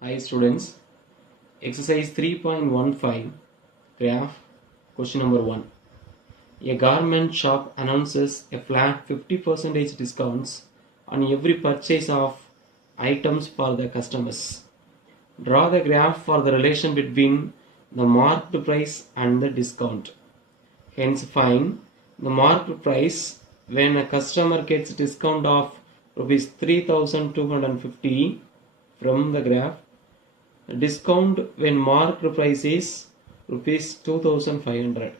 Hi students, exercise 3.15 graph question number 1. A garment shop announces a flat 50% discounts on every purchase of items for the customers. Draw the graph for the relation between the marked price and the discount. Hence find the marked price when a customer gets discount of rupees 3250 from the graph. Discount when marked price is rupees 2500.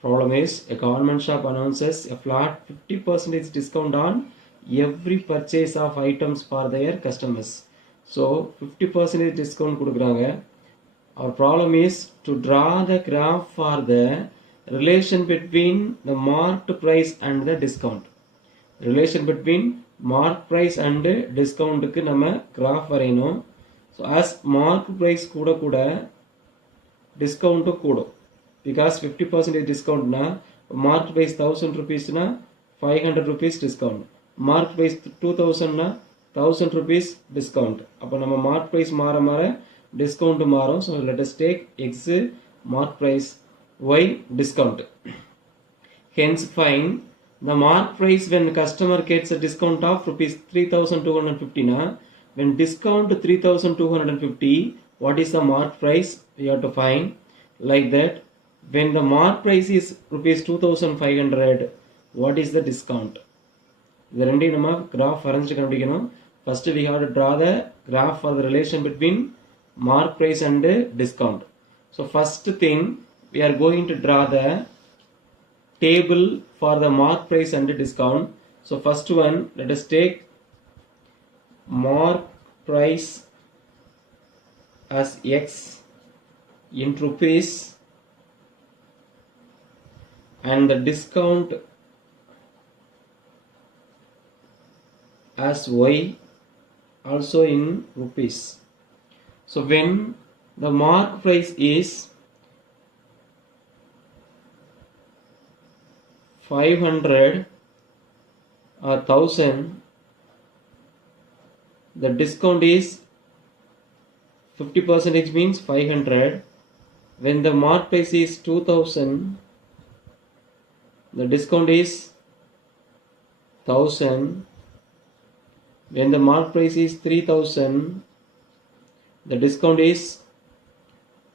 Problem is a garment shop announces a flat 50% discount on every purchase of items for their customers. So 50% discount kudukranga. Our problem is to draw the graph for the relation between the marked price and the discount. Relation between marked price and discount க்கு நம்ம graph வரையணும். So as mark price kuda discount kudo because 50% discount na mark price 1000 rupees na 500 rupees discount, mark price 2000 na 1000 rupees discount. அப்ப நம்ம mark price மாற discount மாறும். So let us take x mark price, y discount. Hence find the mark price when customer gets a discount of rupees 3250 na, when discount 3250, what is the mark price? We have to find like that. When the mark price is rupees 2500, what is the discount? The ரெண்டே நம்ம graph வரைஞ்சு கண்டுபிடிக்கணும். First we have to draw the graph for the relation between mark price and discount. So first thing we are going to draw the table for the mark price and discount. So first one, let us take mark price as x in rupees and the discount as y also in rupees. So when the mark price is 500 or 1000, the discount is 50% means 500. When the mark price is 2000, the discount is 1000. When the mark price is 3000, the discount is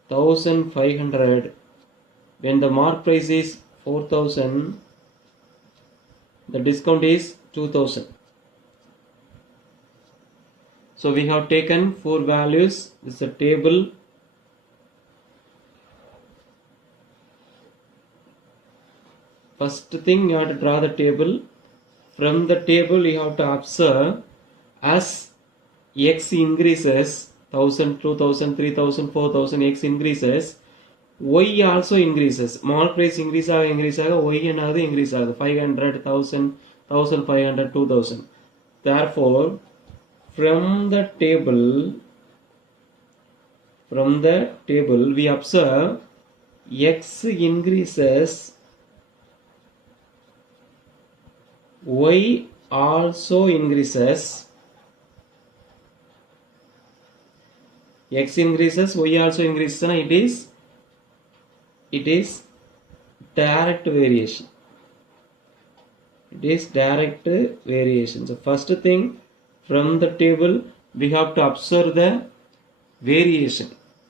1500. When the mark price is 4000, the discount is 2000. So we have taken 4 values. This is a table. First thing you have to draw the table. From the table you have to observe as x increases 1000, 2000, 3000, 4000, x increases, y also increases. Mark price increase y another increase 500, 1000, 1500, 2000. Therefore from the table we observe x increases, y also increases. X increases, y also increases. It is direct variation. It is direct variation. So first thing, from the table we have to observe the variation.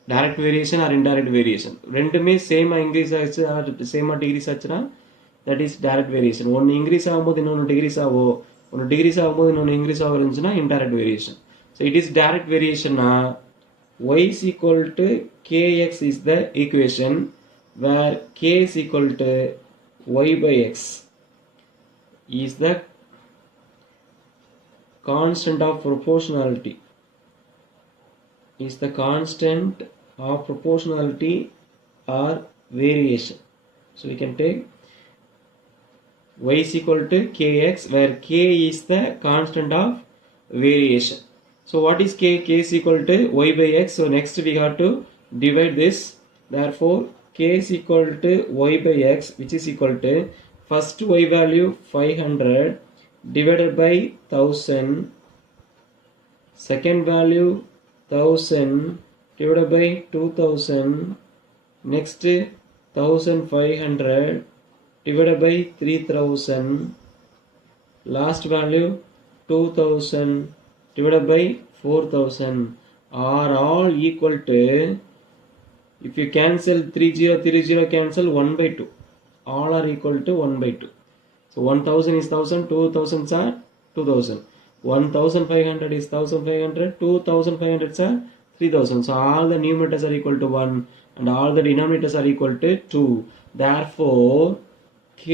Direct variation or indirect variation. ரெண்டுமே same increase ஆச்சு or same decrease ஆச்சுனா, that is direct variation. ஒன்னு increase ஆகும்போது இன்னொன்னு decrease ஆகும், ஒன்னு decrease ஆகும்போது இன்னொன்னு increase ஆகுதுன்னா indirect variation. So it is direct variation na y is equal to kx is the equation where k is equal to y by x is the constant of proportionality. Is the constant of proportionality or variation. So we can take y is equal to kx where k is the constant of variation. So what is k? K is equal to y by x. So next we have to divide this. Therefore k is equal to y by x, which is equal to first y value 500 divided by 1000 second value 1000 divided by 2000, next 1500 divided by 3000, last value 2000 divided by 4000 are all equal to, if you cancel 30 cancel 1 by 2, all are equal to 1 by 2. So 1000 is 1000, 2000 are 2000, 1500 is 1500, 2500 are 3000. So all the numerators are equal to 1 and all the denominators are equal to 2. Therefore k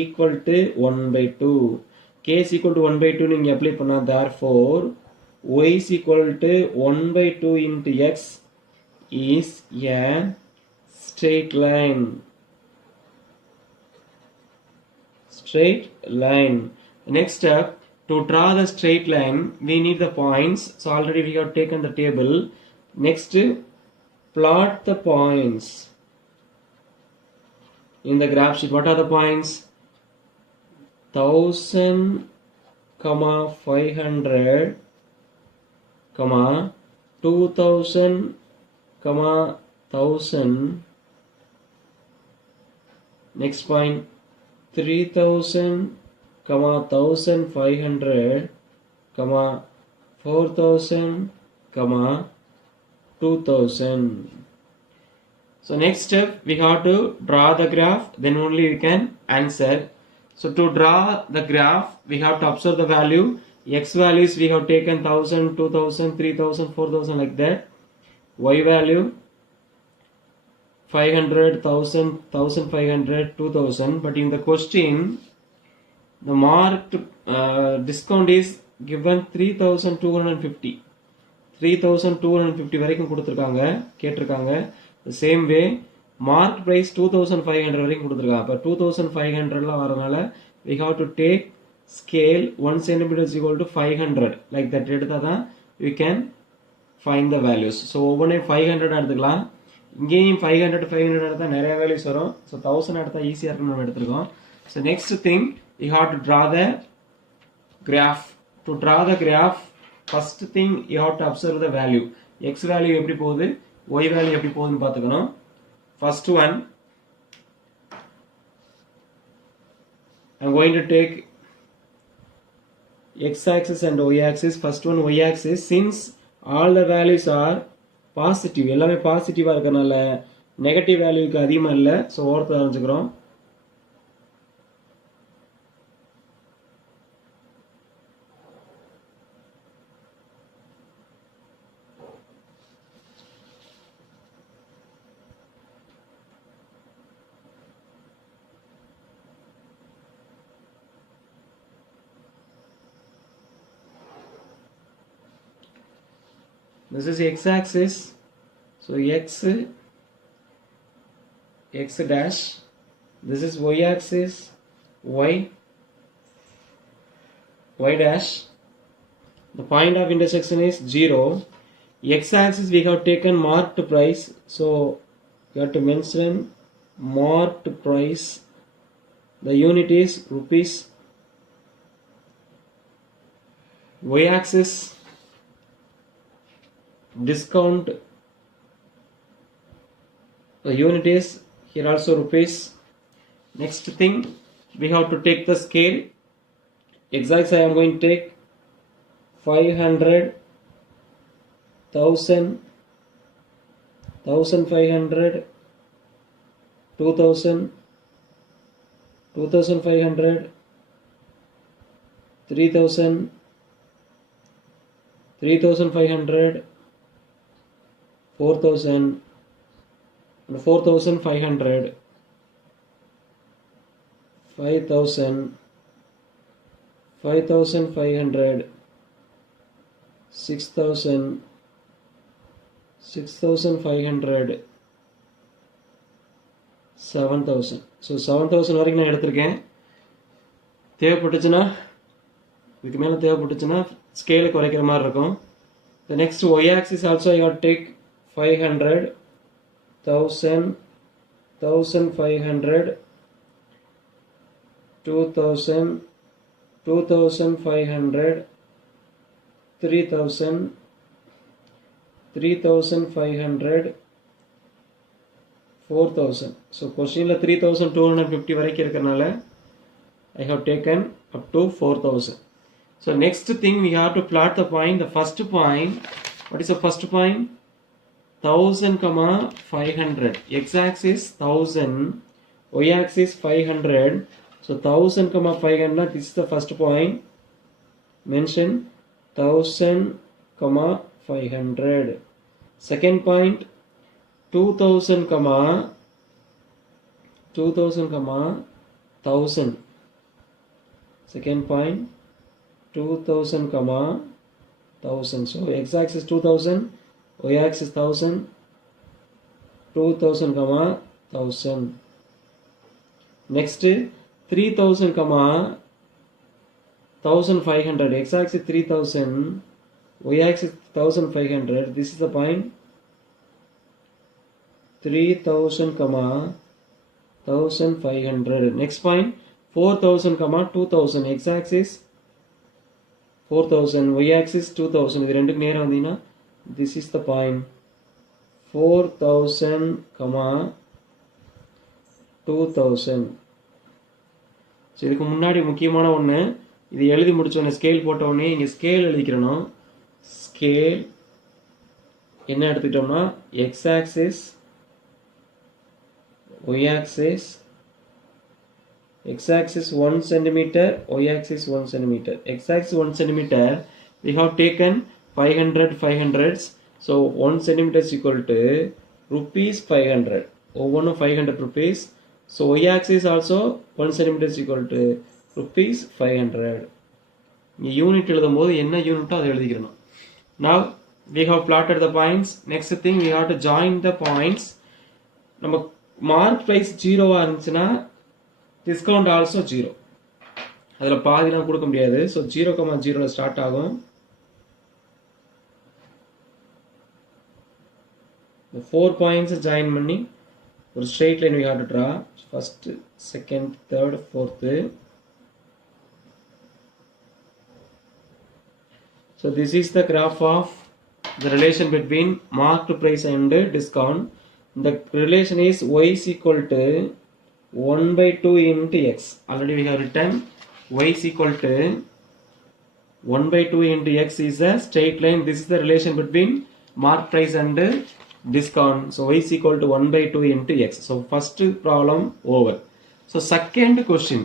equal to 1 by 2. K is equal to 1 by 2 நீங்க apply பண்ணா, therefore y is equal to 1 by 2 into x is a straight line. Straight line. Next step, to draw the straight line we need the points. So already we have taken the table. Next, plot the points in the graph sheet. What are the points? 1000, 500, 2000, 1000. Next point 3000, 1500, 4000, 2000. So next step we have to draw the graph, then only we can answer. So to draw the graph we have to observe the value. X values we have taken 1000, 2000, 3000, 4000 like that. Y value 500, 1000, 1500, 2000. But in the question the marked discount is given 3250. 3250 வரைக்கும் கொடுத்திருக்காங்க, கேட்டிருக்காங்க. The same way mark price 2500 வரைக்கும் கொடுத்திருக்காங்க. அப்ப 2500 வரனால we have to take scale 1 cm is equal to 500 like that. எடுத்தா தான் we can find the values. So ஒவ்வொன்றே 500 எடுத்துக்கலாம். இங்கேயும் 500 எடுத்தா நிறைய values வரும். So 1000 எடுத்தா ஈஸியா இருக்குன்னு நம்ம எடுத்துருக்கோம். So next thing you have to draw the graph. To draw the graph, first thing you have to observe the value. X value எப்படி போகுது, y value எப்படி போகுதுன்னு பார்த்துக்கணும். First one, I'm going to take x axis and y axis. First one y axis, since all the values are positive, எல்லாமே பாசிட்டிவா இருக்கனால நெகட்டிவ் வேல்யூக்கு அதிகமா இல்லை. ஸோ ஓரத்தை வரைஞ்சுக்கிறோம். This is x axis, so x dash. This is y axis, y dash. The point of intersection is 0. X axis we have taken marked price, so you have to mention marked price. The unit is rupees. Y axis discount, the unit is here also rupees. Next thing we have to take the scale. X axis I am going to take 500, 1000, 1500, 2000, 2500, 3000, 3500, 4000 and 4500, 5000, 5500, 6000, 6500, 7000. So 7000 வரைக்கும் நான் எடுத்திருக்கேன். தேவைப்பட்டுச்சுன்னா இதுக்கு மேலே தேவைப்பட்டுச்சுன்னா ஸ்கேலுக்கு குறைக்கிற மாதிரி இருக்கும். The next y axis also I have to take 500, 1000, 1500, 2000, 2500, 3000, 3500, 4000. So question 3250 வரைக்கும் இருக்கறனால I have taken up to 4000. So next thing we have to plot the point. The first point, what is the first point? 1000, 500. X-axis 1000, Y-axis 500. So 1000, 500. This is the first point. Mention 1000, 500. Second point 2000, 1000. Second point 2000, 1000. So x-axis 2000, y-axis 1000, 2000, 1000. Next 3000, 1500. X-axis 3000, y-axis 1500. This is the point 3000, 1500. Next point 4000, 2000. X-axis 4000, y-axis 2000. இது ரெண்டுக்கு நேரா வந்தீங்கன்னா this is the point 4000, 2000. ஸோ இதுக்கு முன்னாடி முக்கியமான ஒன்று, இது எழுதி முடிச்சோடனே ஸ்கேல் போட்டோடனே இங்கே ஸ்கேல் எழுதிக்கிறணும். ஸ்கேல் என்ன எடுத்துக்கிட்டோம்னா x-axis, y-axis, x-axis 1 cm, y-axis 1 cm. X-axis 1 cm, we have taken 500 500s. So 1 cm is equal to rupees 500. One 500 rupees. So y-axis also 1 cm is equal to rupees 500. இங்கே யூனிட் எழுதும் போது என்ன யூனிட்டோ அதை எழுதிக்கிறணும். Now we have plotted the points. Next thing we have to join the points. நம்ம mark price 0 இருந்துச்சுன்னா discount also 0. அதில் பாதிலாம் கொடுக்க முடியாது. ஸோ 0,0 ஸ்டார்ட் ஆகும். The 4 points ஜாயின் பண்ணி ஒரு straight line we have to draw. First, second, third, fourth. So this is the graph of the relation between marked price and discount. The relation is y is equal to 1/2 into x. Already we have written y is equal to 1/2 into x is a straight line. This is the relation between mark price and discount. So y is equal to 1/2 into x. So first problem over. So second question.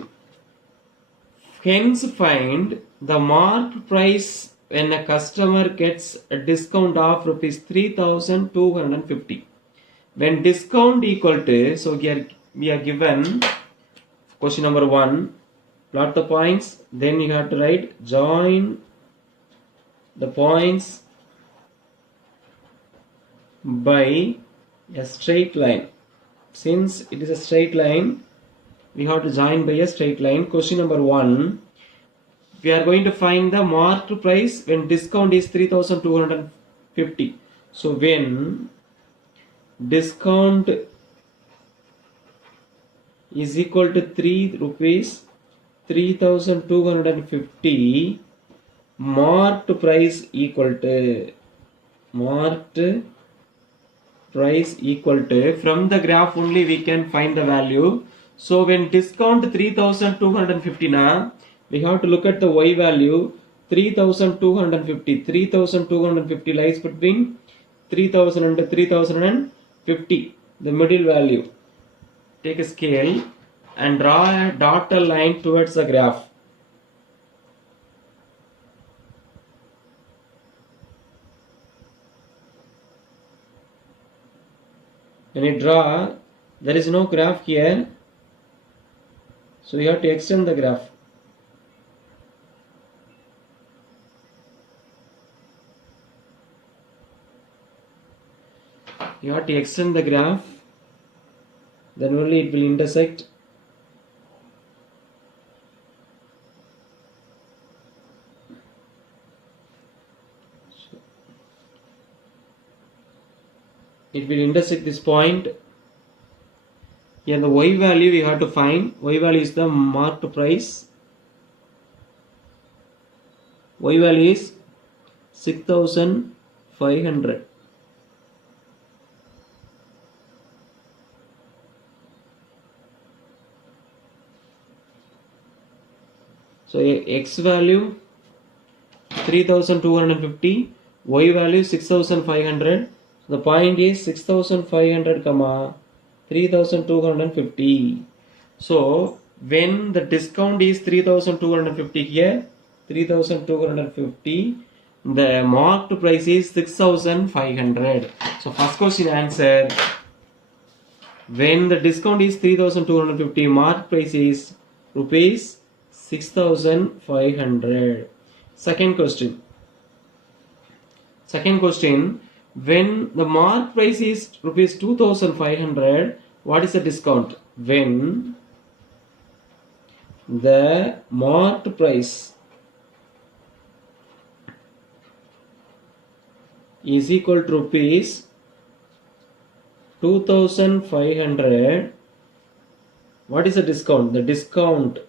Hence find the marked price when a customer gets a discount of rupees 3250. When discount equal to, so here we are given question number 1, plot the points, then you have to write join the points by a straight line. Since it is a straight line, we have to join by a straight line. Question number 1, we are going to find the marked price when discount is 3250. So when discount is equal to 3 rupees 3250, marked price equal to from the graph only we can find the value. So when discount 3250 na, we have to look at the y value 3250. 3250 lies between 3000 and 3050, the middle value. Take a scale and draw a dotted line towards the graph. When you draw, there is no graph here, so you have to extend the graph. You have to extend the graph, then only it will intersect. It will intersect this point. Here the y value we have to find. Y value is the marked price. Y value is 6500. So X value 3250, Y value 6500. The point is 6500 comma 3250. So when the discount is 3250 here, 3250, the marked price is 6500. So first question answer, when the discount is 3250, marked price is rupees 6500. Second question, when the marked price is rupees 2500, what is the discount? When the marked price is equal to rupees 2500, what is the discount? The discount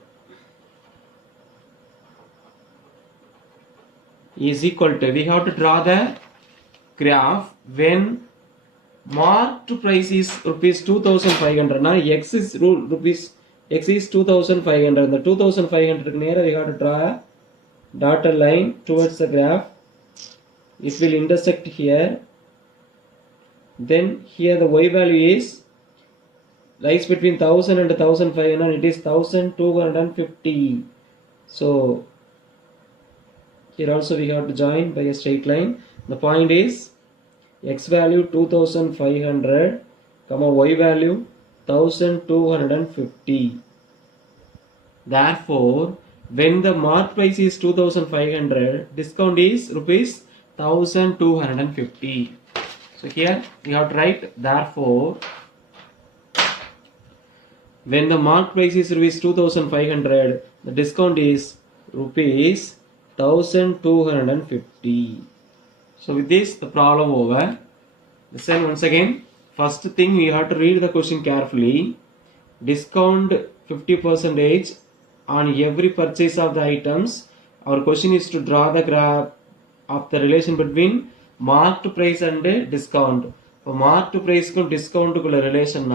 is equal to, we have to draw the graph when marked price is rupees 2500. Now X is rupees, X is 2500. The 2500 near we have to draw a dotted line towards the graph. It will intersect here. Then here the Y value is lies between 1000 and 1500. It is 1250. So here also we have to join by a straight line. The point is X value 2500, comma Y value 1250. Therefore, when the mark price is 2500, discount is rupees 1250. So here we have to write, therefore, when the mark price is rupees 2500, the discount is rupees 1250. So with this, the problem over. Listen once again. First thing, we have to read the question carefully. Discount 50% on every purchase of the items. Our question is to draw the graph of the relation between marked price and discount. For marked price and discount relation,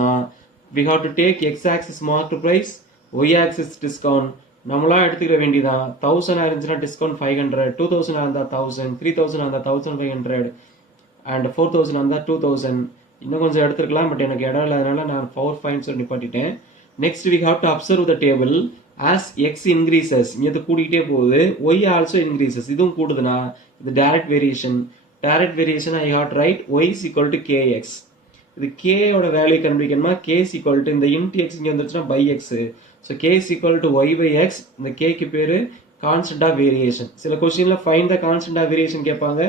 we have to take x-axis marked price, y-axis discount. நம்மளா எடுத்துக்கிற வேண்டியதான். 1000 இருந்துச்சுன்னா டிஸ்கவுண்ட் 500, 2000 இருந்தா 1000, 3000 இருந்தா 1500 and 4000 இருந்தா 2000. இன்னும் கொஞ்சம் எடுத்துக்கலாம், பட் எனக்கு இடம் இல்லாதனால நான் 4 பாயிண்ட்ஸ் நிப்பாட்டிட்டேன். Next we have to observe the table. As x increases, இது கூடிக்கிட்டே போகுது, y also increases, இதுவும் கூடுதுன்னா இது direct variation. Direct variation I have to write y is equal to kx. இது k ஓட வேல்யூ கண்டுபிடிக்கணுமா, k is equal to இந்த int x இங்க வந்துருச்சுன்னா by x. So k is equal to y by x. இந்த k க்கு பேரு constant of variation. சில கொஸ்டின்ல find the constant of variation கேட்பாங்க.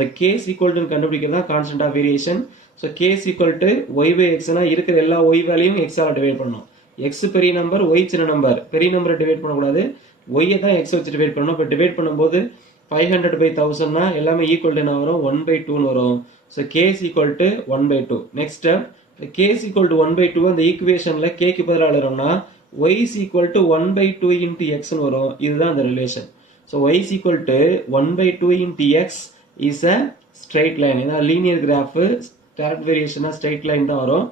the k is equal to கண்டுபிடிக்கிறது தான் constant of variation. So k is equal to y by x னா இருக்கிற எல்லா y வேல்யூயும் x ஆல டிவைட் பண்ணணும். x பெரிய நம்பர், y சின்ன நம்பர். பெரிய நம்பரை டிவைட் பண்ணக்கூடாது, y தான் x வச்சு டிவைட் பண்ணணும். இப்போ டிவைட் பண்ணும்போது 500 by 1000 னா எல்லாமே ஈக்குவல் டு என்ன வரும், 1/2 ன்னு வரும். So k is equal to 1/2. Next step, k is equal to 1/2 அந்த ஈக்குவேஷன்ல k க்கு பதிலா எழுதுறோம்னா y is equal to 1/2 into x ன்னு வரும். இதுதான் அந்த relation. So y is equal to 1/2 into x is a straight line. ஏன்னா linear graph, direct variation straight line தான் வரும்.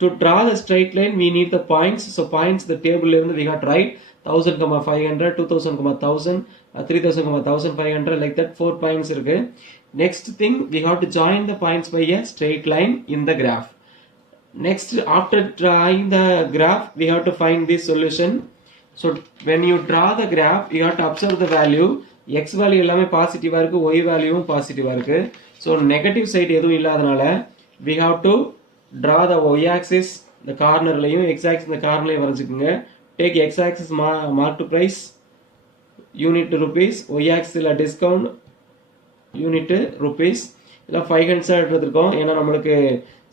To draw the straight line, we need the points. So points the table இருந்து we got right 1000, 500, 2000, 1000, 3000, 1500, like that 4 points இருக்கு. Next thing, we have to join the points by a straight line in the graph. Next, after drawing the graph, we have to find this solution. So when you draw the graph, you have to observe the value. X value எல்லாமே பாசிட்டிவா இருக்கு, y வேல்யூவும் பாசிட்டிவா இருக்கு. So negative side எதுவும் இல்லாதனால we have to draw the y axis the cornerலையும் x axis the cornerலையும் வரைஞ்சுக்குங்க. Take x axis marked price unit rupees, y axis la discount unit rupees. இல்ல 500 எடுத்துருக்கோம், ஏன்னா நம்மளுக்கு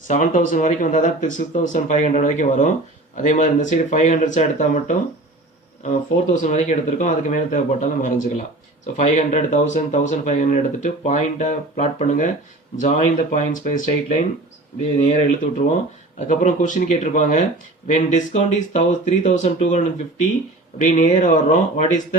7000 வரைக்கும் வந்தால் தான் 6500 வரைக்கும் வரும். அதே மாதிரி இந்த சைடு 500 எடுத்தால் மட்டும் 4000 வரைக்கும் எடுத்திருக்கோம், அதுக்கு மேலே தேவைப்பட்டாலும் நம்ம வரைஞ்சிக்கலாம். ஸோ 500, 1000, 1500 எடுத்துட்டு பாயிண்டை பிளாட் பண்ணுங்க. Join the points by straight line, நேராக இழுத்து விட்டுருவோம். அதுக்கப்புறம் கொஸ்டின் கேட்டிருப்பாங்க, வென் டிஸ்கவுண்ட் இஸ் 3250 அப்படி நேராக வர்றோம், வாட் இஸ் த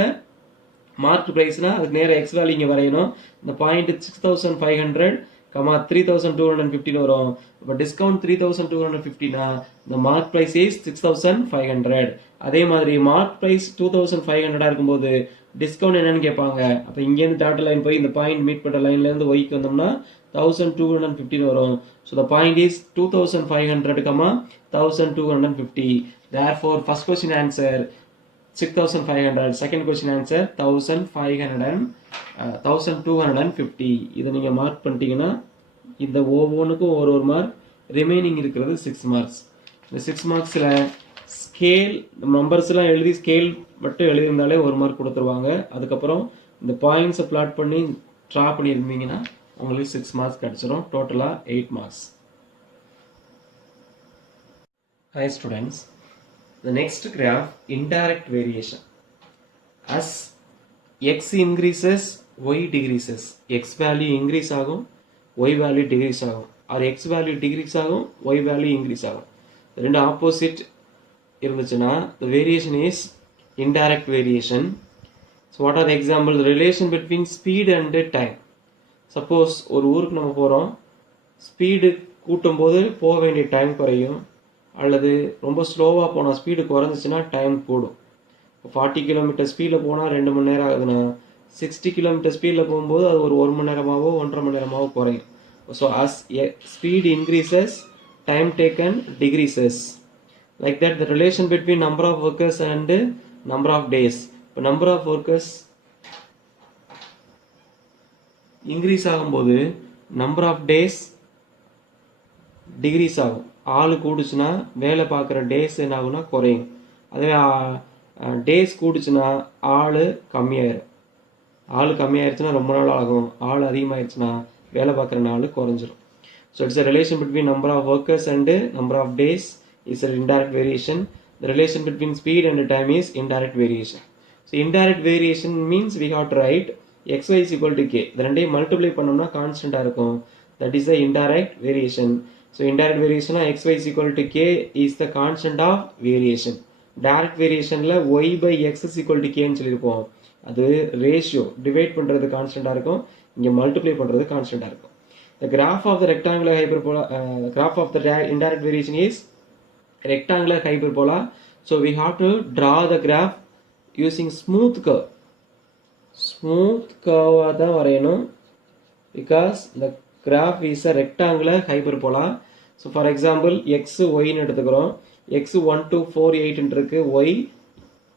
மார்க் பிரைஸ்னா அதுக்கு நேர எக்ஸ் வேல்யூ இங்கே வரையணும். இந்த பாயிண்ட் 6500 3250 வரும். இப்போ டிஸ்கவுண்ட் 3250னா இந்த மார்க் பிரைஸ் இஸ் 6500. அதே மாதிரி மார்க் பிரைஸ் 2500 இருக்கும்போது டிஸ்கவுண்ட் என்னன்னு கேட்பாங்க. அப்போ இங்கேருந்து டாட்டா லைன் போய் இந்த பாயிண்ட் மீட் பண்ணுற லைன்லேருந்து ஒய்க்கு வந்தோம்னா 1250 வரும். So the point is 2500, 1250. Therefore, first question answer 6500. Second question answer 1250. இதை நீங்கள் மார்க் பண்ணிட்டீங்கன்னா இந்த ஒவ்வொன்றுக்கும் ஒரு மார்க், ரிமைனிங் இருக்கிறது 6 மார்க்ஸ். இந்த 6 மார்க்ஸில் ஸ்கேல் நம்பர்ஸ்லாம் எழுதி ஸ்கேல் மட்டும் எழுதியிருந்தாலே ஒரு மார்க் கொடுத்துருவாங்க. அதுக்கப்புறம் இந்த பாயிண்ட்ஸை பிளாட் பண்ணி ட்ரா பண்ணியிருந்தீங்கன்னா உங்களுக்கு 6 மார்க்ஸ் கிடச்சிரும். டோட்டலாக 8 marks. Hi students, the next graph, indirect variation. As x increases, y decreases. X value increase ஆகும், y value decrease ஆகும். or x value decrease ஆகும், y value increase ஆகும். ரெண்டு ஆப்போசிட் இருந்துச்சுன்னா the variation is indirect variation. So what are the examples? The relation between speed and time. Suppose ஒரு ஊருக்கு நம்ம போகிறோம், ஸ்பீடு கூட்டும் போது போக வேண்டிய டைம் குறையும், அல்லது ரொம்ப ஸ்லோவாக போனால் ஸ்பீடு குறைஞ்சிச்சுன்னா டைம் கூடும். இப்போ 40 கிலோமீட்டர் ஸ்பீடில் போனால் 2 மணி நேரம் ஆகுதுன்னா 60 கிலோமீட்டர் ஸ்பீடில் போகும்போது அது ஒரு 1 மணி நேரமாகவோ 1.5 மணி நேரமாகவோ குறையும். So as speed increases, time taken decreases. Like that, the relation between number of workers and number of days. இப்போ number of workers இன்க்ரீஸ் ஆகும்போது நம்பர் ஆஃப் டேஸ் டிக்ரீஸ் ஆகும். ஆள் கூடுச்சுன்னா வேலை பார்க்குற டேஸ் என்ன ஆகுனா குறையும். அதே டேஸ் கூடுச்சுன்னா ஆள் கம்மியாயிரும். ஆள் கம்மியாயிருச்சுன்னா ரொம்ப நாள் ஆகும். ஆள் அதிகமாகிடுச்சுன்னா வேலை பார்க்குற நாள் குறைஞ்சிரும். So it's a relation between number of workers and number of days is a indirect variation. The relation between speed and time is indirect variation. So indirect variation means we have to write xy is equal to k. இந்த ரெண்டையும் மல்டிப்ளை பண்ணோம்னா கான்ஸ்டன்டாக இருக்கும். That is the indirect variation. So indirect வேரியேஷனா xy is equal to k is the constant of variation. Direct வேரியேஷனில் y by x is equal to kன்னு சொல்லியிருப்போம். அது ரேஷியோ டிவைட் பண்ணுறது கான்ஸ்டன்டாக இருக்கும், இங்கே மல்டிப்ளை பண்ணுறது கான்ஸ்டன்டாக இருக்கும். The graph of the rectangular hyperbola, graph of the indirect variation is rectangular hyperbola. So we have to draw the graph using smooth curve. Smooth curve தான் வரையணும், because the graph is a rectangular hyperbola. So for example, x y-ன்னு எடுத்துக்கிறோம். x 1 2 4 8 இருக்கு, y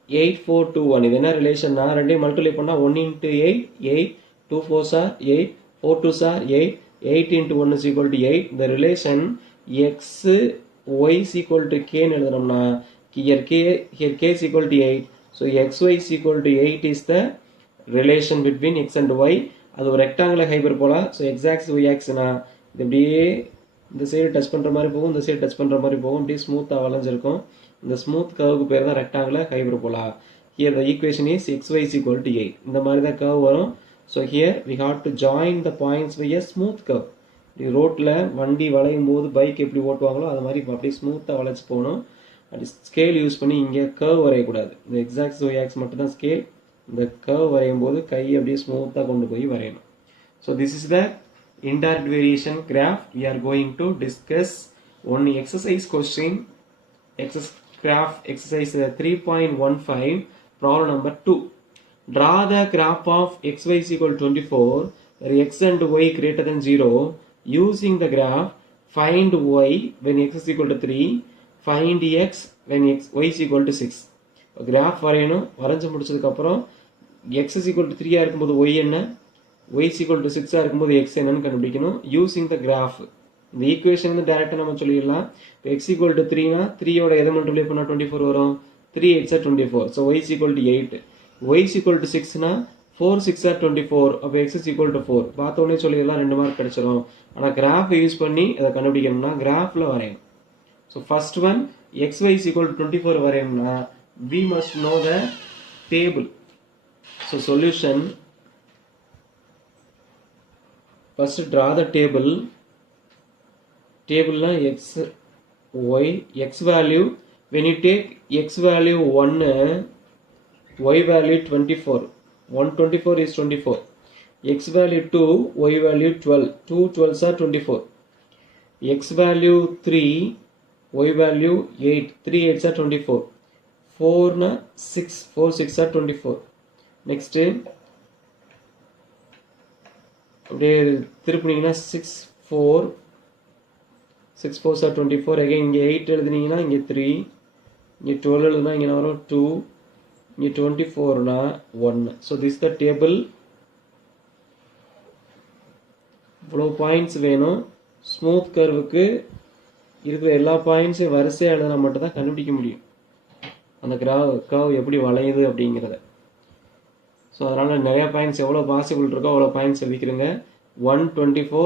8 4 2 1. இது என்ன ரிலேஷன்னா ரெண்டையும் மல்டிப்ளை பண்ணால் 1 into 8 8 2 4s are 8 4 2s are 8 8 into 1 is equal to 8. The relation x y is equal to k ன்னு எழுதுனோம்னா here k is equal to 8. So xy is equal to 8 is the relation between x and y. அது ஒரு rectangular hyperbola. So X axis Y ஆக்ஸ்னா இது அப்படியே இந்த side touch பண்ணுற மாதிரி போகும், இந்த சைடு டச் பண்ணுற மாதிரி போகும், அப்படியே ஸ்மூத்தாக வளைஞ்சிருக்கும். இந்த ஸ்மூத் கர்வுக்கு பேர் தான் rectangular hyperbola. Here the equation is xy is equal to 8. இந்த மாதிரி தான் கர்வ் வரும். So here we have to join the points by a smooth curve. ரோட்டில் வண்டி வளையும் போது பைக் எப்படி ஓட்டுவாங்களோ அது மாதிரி அப்படியே ஸ்மூத்தாக வளைச்சி போகணும். அப்படி ஸ்கேல் யூஸ் பண்ணி இங்கே கர்வ் வரையக்கூடாது. இந்த எக்ஸாக்ஸ் ஒய் ஆக்ஸ் மட்டும் தான் ஸ்கேல். இந்த கர்வ் வரையும் போது கை அப்படியே ஸ்மூத்தாக கொண்டு போய் வரையணும். So this is the indirect variation graph. We are going to discuss one exercise question. Graph exercise 3.15, problem number 2. Draw the graph of xy is equal to 24 where x and y greater than 0. Using the graph, find y when x is equal to 3, find x when y is equal to 6. கிராஃப் வரையணும். வரைஞ்சி முடிச்சதுக்கப்புறம் x is equal to 3 இருக்கும்போது y என்ன, y is equal to 6 இருக்கும்போது x என்னன்னு கண்டுபிடிக்கணும். Using the graph. இந்த ஈக்குவேஷன் வந்து டேரெக்டாக நம்ம சொல்லிடலாம். இப்போ x equal to 3னா 3யோட எதை மல்டிப்ளை பண்ணால் 24 வரும், 3 8 are 24. So y is equal to 8. y is equal to 6னா 4 6 are 24. அப்போ x is equal to 4. பார்த்தோன்னே சொல்லிடலாம், 2 மார்க் கிடைச்சிரும். ஆனால் கிராஃப் யூஸ் பண்ணி அதை கண்டுபிடிக்கணும்னா கிராஃபில் வரையணும். So first one xy is equal to 24 வரையணும்னா we must know the table. So solution, first draw the table. Table na x y, x value, when you take x value 1, y value 24. 124 is 24. X value 2, Y value 12. 2 12s are 24. X value 3, Y value 8. 3 8s are 24. 4 na 6. 4 6 are 24. Next, அப்படியே திருப்பினீங்கன்னா 6 4 6 4s are 24. again இங்கே 8 எழுதுனீங்கன்னா இங்கே 3, இங்கே 12 எழுதுனா இங்கே வரும் 2, இங்கே 24னா 1. So this the table. இவ்வளோ பாயிண்ட்ஸ் வேணும். ஸ்மூத் கர்வுக்கு இருக்கிற எல்லா பாயிண்ட்ஸையும் வரிசையாக எழுதினா மட்டும் தான் கண்டுபிடிக்க முடியும் அந்த கர்வ் எப்படி வளையுது அப்படிங்கிறத. ஸோ அதனால் நிறையா பாயிண்ட்ஸ் எவ்வளோ பாசிபிள் இருக்கோ அவ்வளோ பாயிண்ட்ஸ் எழுதிக்கிறங்க. 1 24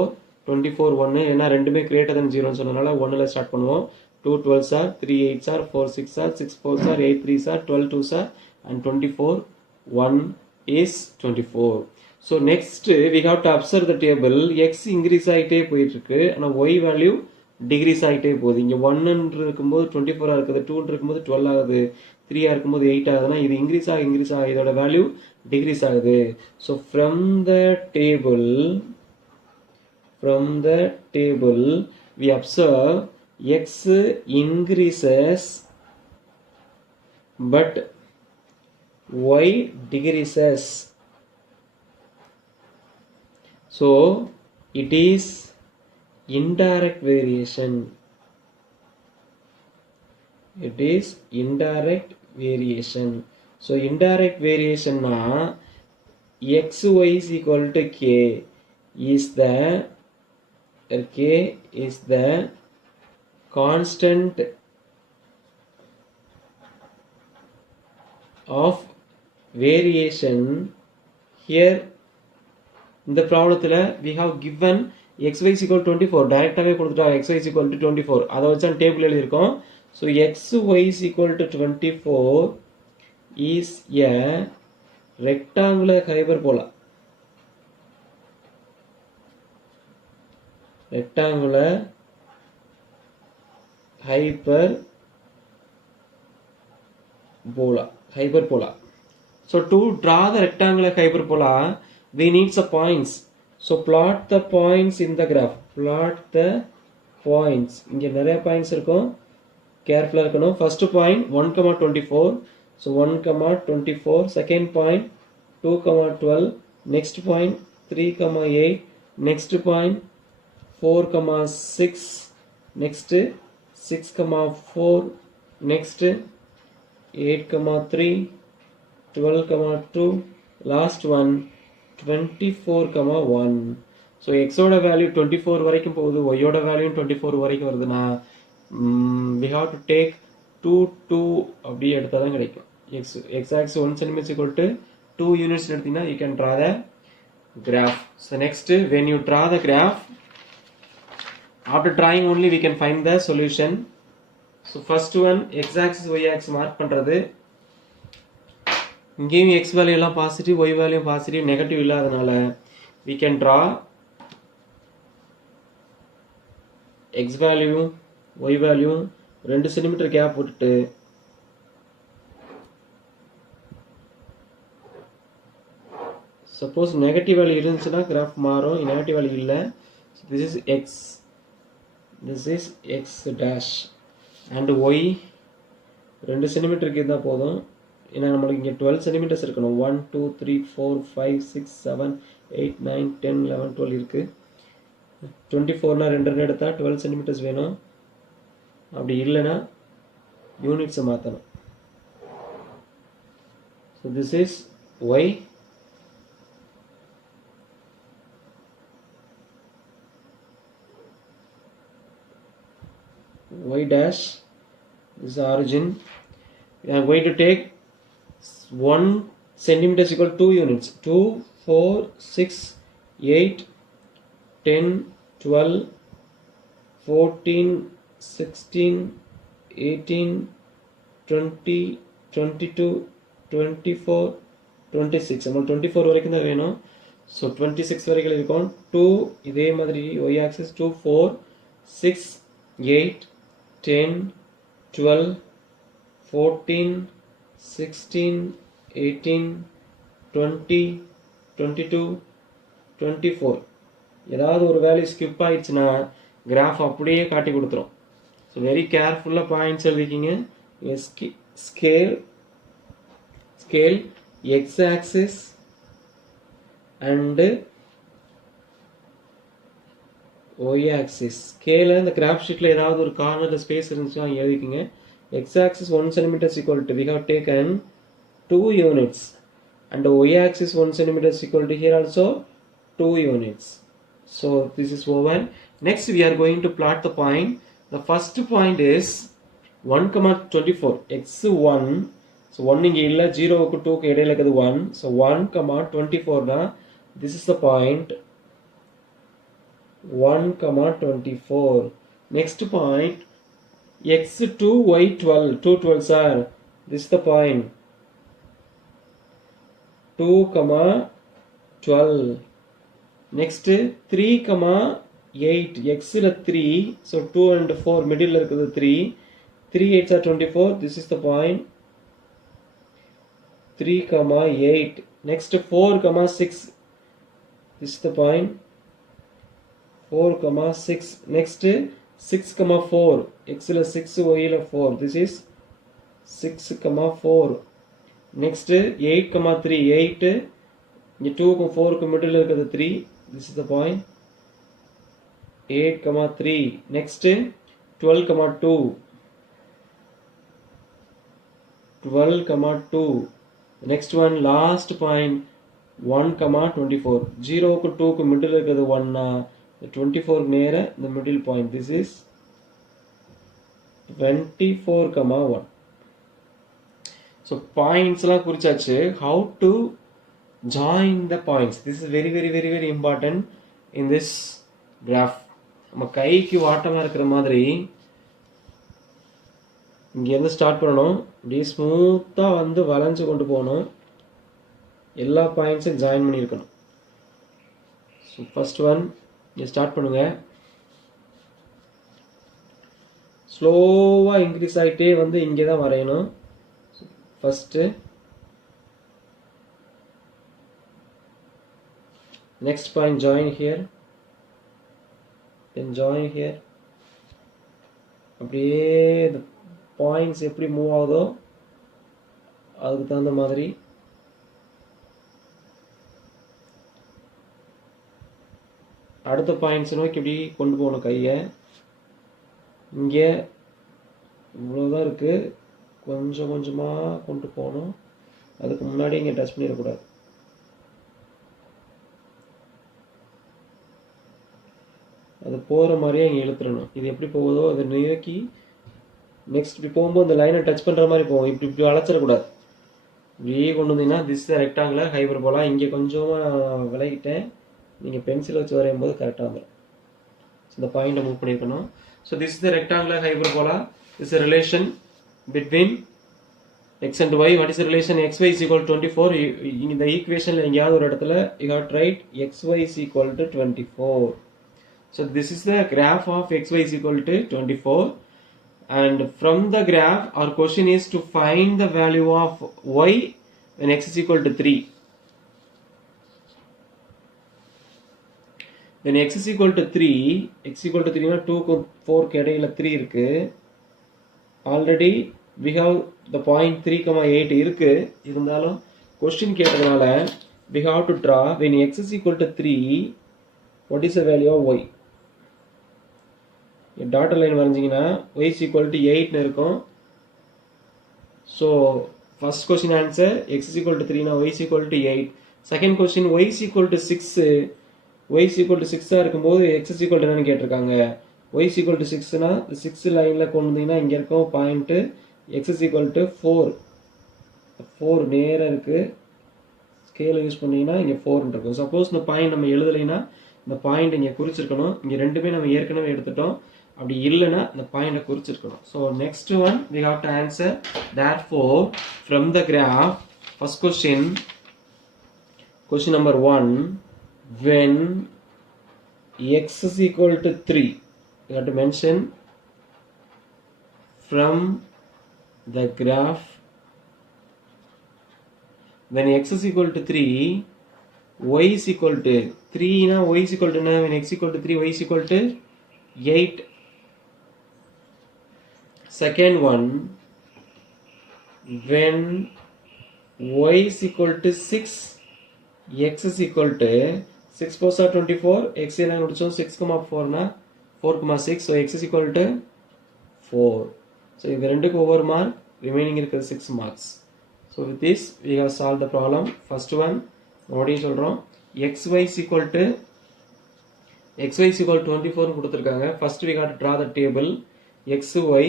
24 1, ஏன்னா ரெண்டுமே கிரேட்டர் தன் 0ன்னு சொன்னதுனால 1ல் ஸ்டார்ட் பண்ணுவோம். 2 12s are, 3 8s are, 4 6s are, 6 4s are, 8 3s are, 12 2s are, and 24 1 is 24. So next we have to observe the table. X increase ஆகிட்டே போயிட்டு இருக்கு, ஆனால் Y வேல்யூ டிகிரீஸ் ஆகிட்டே போகுது. இங்கே 1 இருக்கும்போது 24 இருக்குது, 2 இருக்கும்போது 12 ஆகுது, 3 இருக்கும்போது 8 ஆகுதுன்னா இது இன்க்ரீஸ் ஆக இதோட வேல்யூ டிகிரீஸ் ஆகுது. So from the table we observe X increases but Y decreases. So it is indirect variation. It is indirect variation. So indirect variation na xy is equal to k is the constant of variation. Here in the problem we have given xy is equal to 24. டைரக்டாவே கொடுத்துட்டா xy is equal to 24. அதை வச்சு டேபிள் எழுதியிருக்கோம். So xy is equal to 24 is a rectangular hyperbola. Rectangular hyperbola. So to draw the rectangular hyperbola, we need some points. So plot the points in the graph. Plot the points. இங்கே நிறைய points இருக்கும், கேர்ஃபுல்லாக இருக்கணும். First point 1,24. So 1,24. Second point 2,12. Next point 3,8. Next point 4,6. Next 6,4. Next 8,3. 12,2. Last one 24,1. ஸோ எக்ஸோட வேல்யூ 24 வரைக்கும் போகுது, ஒய்யோட வேல்யூ 24 வரைக்கும் வருதுன்னா we have to take 2 2 அப்படி எடுத்தால் தான் கிடைக்கும். x axis 1 cm equal to 2 units எடுத்தீங்கன்னா you can draw the graph. So next, when you draw the graph, after drawing only we can find the solution. So first one, x axis y axis mark பண்ணுறது. இங்கேயும் x value எல்லாம் positive, y value positive, negative இல்லாதனால we can draw x value y value 2 centimetre gap விட்டுட்டு suppose negative value இருந்துச்சுன்னா graph மாறும், negative value இல்லை. this is x dash and y 2 சென்டிமீட்டருக்கு இருந்தால் போதும். ஏன்னா நம்மளுக்கு இங்கே 12 சென்டிமீட்டர்ஸ் இருக்கணும். 1 2 3 4 5 6 7 8 9 10 11 12 இருக்குது. 24னா 2 எடுத்தால் 12 சென்டிமீட்டர்ஸ் வேணும். அப்படி இல்லைன்னா யூனிட்ஸை மாற்றணும். So this is y. y dash is the origin. We are going to take 1 centimeter is equal to 2 units. 2 4 6 8 10 12 14 16 18 20 22 24 26. நம்ம 24 வரைக்கும் தான் வேணும். ஸோ 26 வரைக்கும் இருக்கும். 2 இதே மாதிரி y axis 2 4 6 8 10 12 14 16 18 20, 22, 24 ஏதாவது ஒரு வேல்யூ ஸ்கிப் ஆயிடுச்சுன்னா கிராஃப் அப்படியே காட்டி கொடுத்துரும். ஸோ வெரி கேர்ஃபுல்லாக பாயிண்ட்ஸ் எழுதிக்கிங்க. Scale X axis and Y axis. ஸ்கேல இந்த கிராஃப் ஷீட்டில் ஏதாவது ஒரு கார்னரில் ஸ்பேஸ் இருந்துச்சுன்னா எழுதிக்கிங்க. X axis 1 cm equal to we have taken 2 units and y axis 1 cm equal to here also 2 units. So this is over. Next we are going to plot the point. The first point is 1,24 x1. So 1 இங்க இல்ல 0 க்கு 2 க்கு இடையில இருக்குது 1. So 1,24 னா this is the point 1,24. Next point x2 y12 2 12s are this is the point 2,12. Next 3,8 x ல 3, so 2 and 4 middle ல இருக்குது 3 8s are 24. This is the point 3,8. Next 4,6 this is the point 4,6. Next 6,4 x ல 6 y ல 4 this is 6,4. Next 8,3 8 இங்க 2 க்கும் 4 க்கும் மிடில் இருக்குது 3 this is the point 8,3. Next 12,2 12,2. Next one last point 1,24 0 க்கு 2 க்கு மிடில் இருக்குது 1 னா 24 நேர the middle point this is 24,1. So points எல்லாம் குறிச்சாச்சு. How to join the points, this is very important in this graph. நம்ம கைக்கு வாட்டமா இருக்கிற மாதிரி இங்க இருந்து ஸ்டார்ட் பண்ணணும். இப்படி ஸ்மூத்தா வந்து வளைஞ்சு கொண்டு போகணும். எல்லா பாயிண்ட்ஸும் ஜாயின் பண்ணியிருக்கணும். ஸோ ஃபர்ஸ்ட் ஒன் இங்கே ஸ்டார்ட் பண்ணுங்க. ஸ்லோவாக இன்க்ரீஸ் ஆகிட்டே வந்து இங்கே தான் வரையணும். First next point join here, then join here. அப்படியே இந்த பாயிண்ட்ஸ் எப்படி மூவ் ஆகுதோ அதுக்கு தகுந்த மாதிரி அடுத்த பாயிண்ட்ஸ் நோக்கி இப்படி கொண்டு போகணும் கையை. இங்கே இவ்வளோதான் இருக்கு, கொஞ்சம் கொஞ்சமாக கொண்டு போகணும். அதுக்கு முன்னாடி இங்கே டச் பண்ணிடக்கூடாது. அது போகிற மாதிரியே இங்கே இழுத்துடணும். இது எப்படி போகுதோ அதை நோக்கி நெக்ஸ்ட் இப்படி போகும்போது இந்த லைனை டச் பண்ணுற மாதிரி போகும். இப்படி இப்படி வளைச்சிடக்கூடாது. இப்படியே கொண்டு வந்தீங்கன்னா திஸ் ரெக்டாங்குலர் ஹைபர்போலா. இங்கே கொஞ்சமாக விலகிட்டேன், நீங்கள் பென்சில் வச்சு வரையும் போது கரெக்டாக வந்துடும். இந்த பாயிண்டை மூவ் பண்ணியிருக்கணும். So this is the rectangular hyperbola. This is relation between x and y. What is the relation? xy is equal to 24. இந்த ஈக்குவேஷனில் எங்கேயாவது ஒரு இடத்துல you have to write xy is equal to 24. So this is the graph of xy is equal to 24. And from the graph our question is to find the value of y when x is equal to 3. When x is equal to 3, x equal to 3 னா 2 க்கு 4 க்கு இடையில 3 இருக்கு. Already we have the point 3,8 இருக்கு. இருந்தாலும் question கேட்டதனால we have to draw when x is equal to 3 what is the value of y. Dotted line வரைஞ்சிங்கன்னா y is equal to 8 இருக்கும். So first question answer x is equal to 3 னா y is equal to 8. Second question y is equal to 6. y is equal to 6 இருக்கும்போது x is equal to என்னன்னு கேட்டிருக்காங்க. y is equal to 6 னா 6 லைனில் கொண்டு வந்தீங்கன்னா இங்கே இருக்கும் point x is equal to 4. 4 நேராக இருக்குது. ஸ்கேலை யூஸ் பண்ணிங்கன்னா இங்கே 4 இருக்கும். சப்போஸ் இந்த பாயிண்ட் நம்ம எழுதலைன்னா இந்த பாயிண்ட் இங்கே குறிச்சிருக்கணும். இங்கே ரெண்டுமே நம்ம ஏற்கனவே எடுத்துட்டோம். அப்படி இல்லைன்னா இந்த பாயிண்டை குறிச்சிருக்கணும். So next one we have to answer. Therefore from the graph, first question number 1, when x is equal to 3 you have to mention from the graph when x is equal to 3, y is equal to 3 na y is equal to na, when x equal to 3 y is equal to 8. Second one, when y is equal to 6, x is equal to 6 4 are 24, x என்ன முடிச்சோம் 6,4 na 4,6, so x is equal to 4. So இது ரெண்டுக்கு ஒவ்வொரு mark, remaining இருக்கிறது 6 marks. So with this we have solved the problem. First one மறுபடியும் சொல்றோம், xy is equal to 24 கொடுத்திருக்காங்க. First we got to draw the table. xy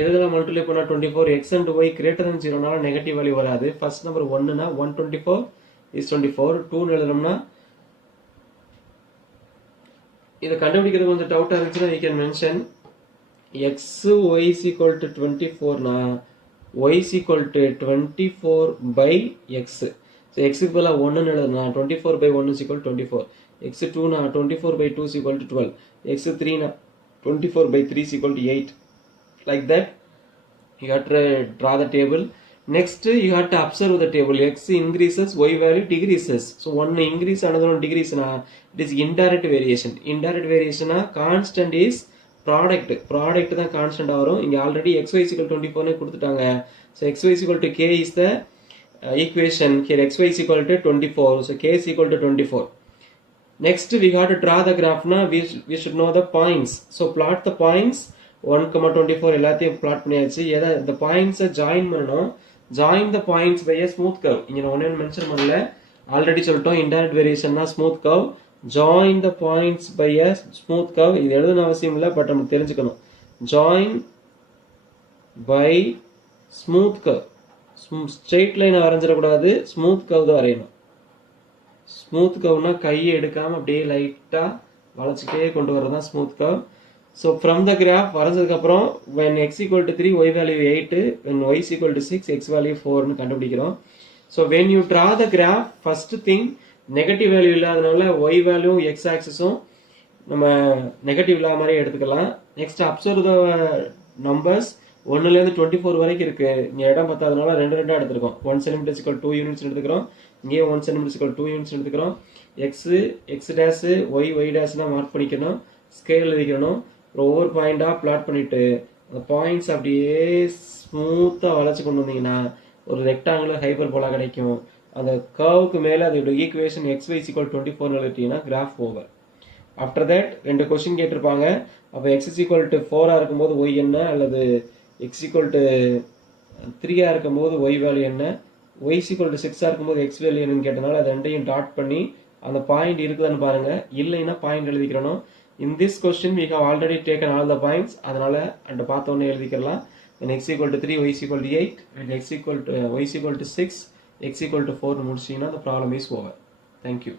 எதெல்லாம் மல்டிப்ளை பண்ணா 24, x and y greater than 0 நால நெகட்டிவ் வேல்யூ வராது. First number 1 னா 124 is 24, 2 னு எழுதணும்னா இத கண்டுபிடிக்கிறது கொஞ்சம் டவுட்டா இருந்துச்சுனா we can mention xy is equal to 24 னா y is equal to 24 by x. So x க்கு பதிலா 1 னு எழுதனா 24 by 1 is equal to 24. x2 னா 24 by 2 is equal to 12. x3 னா 24 by 3 is equal to 8. Like that you have to draw the table. Next you have to observe the table. X increases, y value decreases. So one increase, another one decrease na, it is indirect variation. Indirect variation na constant is product தான் constant வரும். இங்க already xy is equal to 24 னு கொடுத்துட்டாங்க. So xy is equal to k is the equation. Here xy is equal to 24, so k is equal to 24. Next we got to draw the graph na, we should know the points. So plot the points. 1,24 எல்லாத்தையும் plot பண்ணியாச்சு. the points join பண்ணனும். Join the points by a smooth curve. இங்க நான் ஒண்ணே மென்ஷன் பண்ணல, ஆல்ரெடி சொல்லிட்டோம் indirect variation னா smooth curve. Join the points by a smooth curve. இது எழுதணும் அவசியம் இல்ல, பட் நம்ம தெரிஞ்சுக்கணும். Join by smooth curve. straight line வரைஞ்சிர கூடாது, smooth curve தான் வரையணும். smooth curve னா கையை எடுக்காம அப்படியே லைட்டா வளைச்சிட்டே கொண்டு வரதான் smooth curve. So from the graph வரைஞ்சதுக்கு அப்புறம் when x equal to 3 y value 8, when y is equal to 6 x value 4 னு கண்டுபிடிக்கிறோம். So when you draw the graph, first thing negative value இல்லாதனால y value x axis நம்ம நெகட்டிவ் இல்லாத மாதிரி எடுத்துக்கலாம். Next observe the numbers. 1 ல இருந்து 24 வரைக்கும் இருக்கு. இங்க இடம் பத்தாதனால ரெண்டு எடுத்துறோம். 1 cm is equal to 2 units எடுத்துக்கிறோம். இங்கே 1 cm is equal to 2 units எடுத்துக்கிறோம். x dash y dash னா மார்க் பண்ணிக்கணும். ஸ்கேல் எழுதிக்கணும். ஒவ்வொரு பாயிண்டா பிளாட் பண்ணிட்டு அந்த பாயிண்ட்ஸ் அப்படியே ஸ்மூத்தா வளைச்சு கொண்டு வந்தீங்கன்னா ஒரு ரெக்டாங்குலர் ஹைப்பர்போலா கிடைக்கும். அந்த கர்வுக்கு மேல அதோட equation xy is equal to 24 எழுதிட்டீங்கன்னா கிராஃப் ஓவர். ஆஃப்டர் தட் ரெண்டு क्वेश्चन கேட்டிருப்பாங்க. அப்ப x is equal to 4 ஆ இருக்கும்போது y என்ன, அல்லது x equal to 3 ஆ இருக்கும்போது y வேல்யூ என்ன, y is equal to 6 ஆ இருக்கும்போது x வேல்யூ என்னன்னு கேட்டனால அது ரெண்டையும் டாட் பண்ணி அந்த பாயிண்ட் இருக்குதான்னு பாருங்க. இல்லைன்னா பாயிண்ட் எழுதிக்கிறணும். In this question we have already taken all the points. அதனால அந்த பார்த்த உடனே எழுதிக்கலாம். When x equal to 3 y is equal to 8, when y is equal to 6 x equal to 4 முடிச்சீங்கன்னா the problem is over. Thank you.